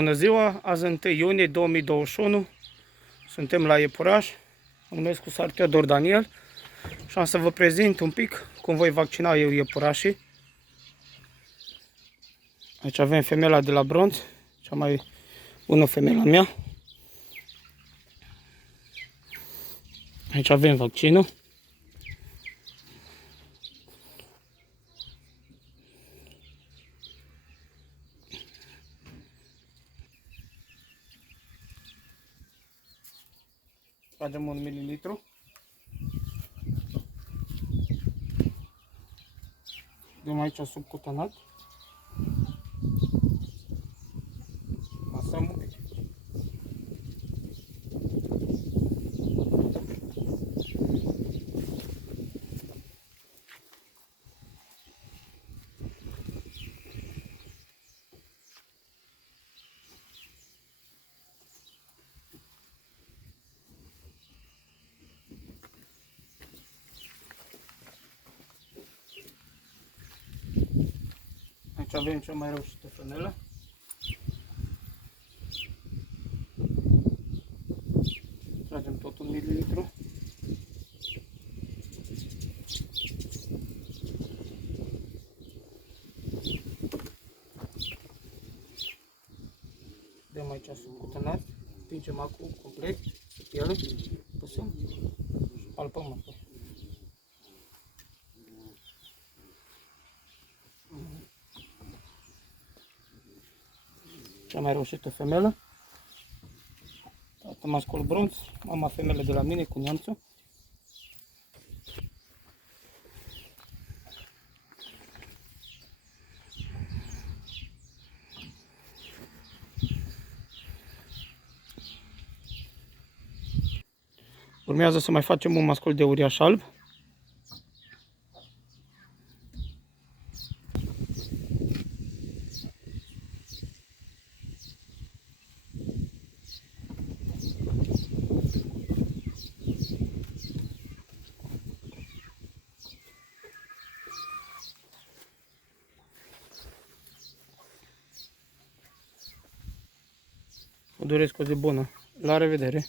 Bună ziua, azi 1 iunie 2021, suntem la iepuraș, mă numesc Cusar Teodor Daniel și am să vă prezint un pic cum voi vaccina eu iepurașii. Aici avem femela de la bronz, cea mai bună femela mea. Aici avem vaccinul. Facem 1 mililitru. Dăm aici subcutanat. Masăm un pic. Aici avem cea mai reușită femelă. Tragem tot 1 mililitru. Dăm aici subcutanat, împingem acul complet pe piele, păsăm și palpăm apoi. Cea mai reușită femelă, tată mascul bronz, mama femelă de la mine cu neamțul. Urmează să mai facem un mascul de uriaș alb. Vă doresc o zi bună. La revedere!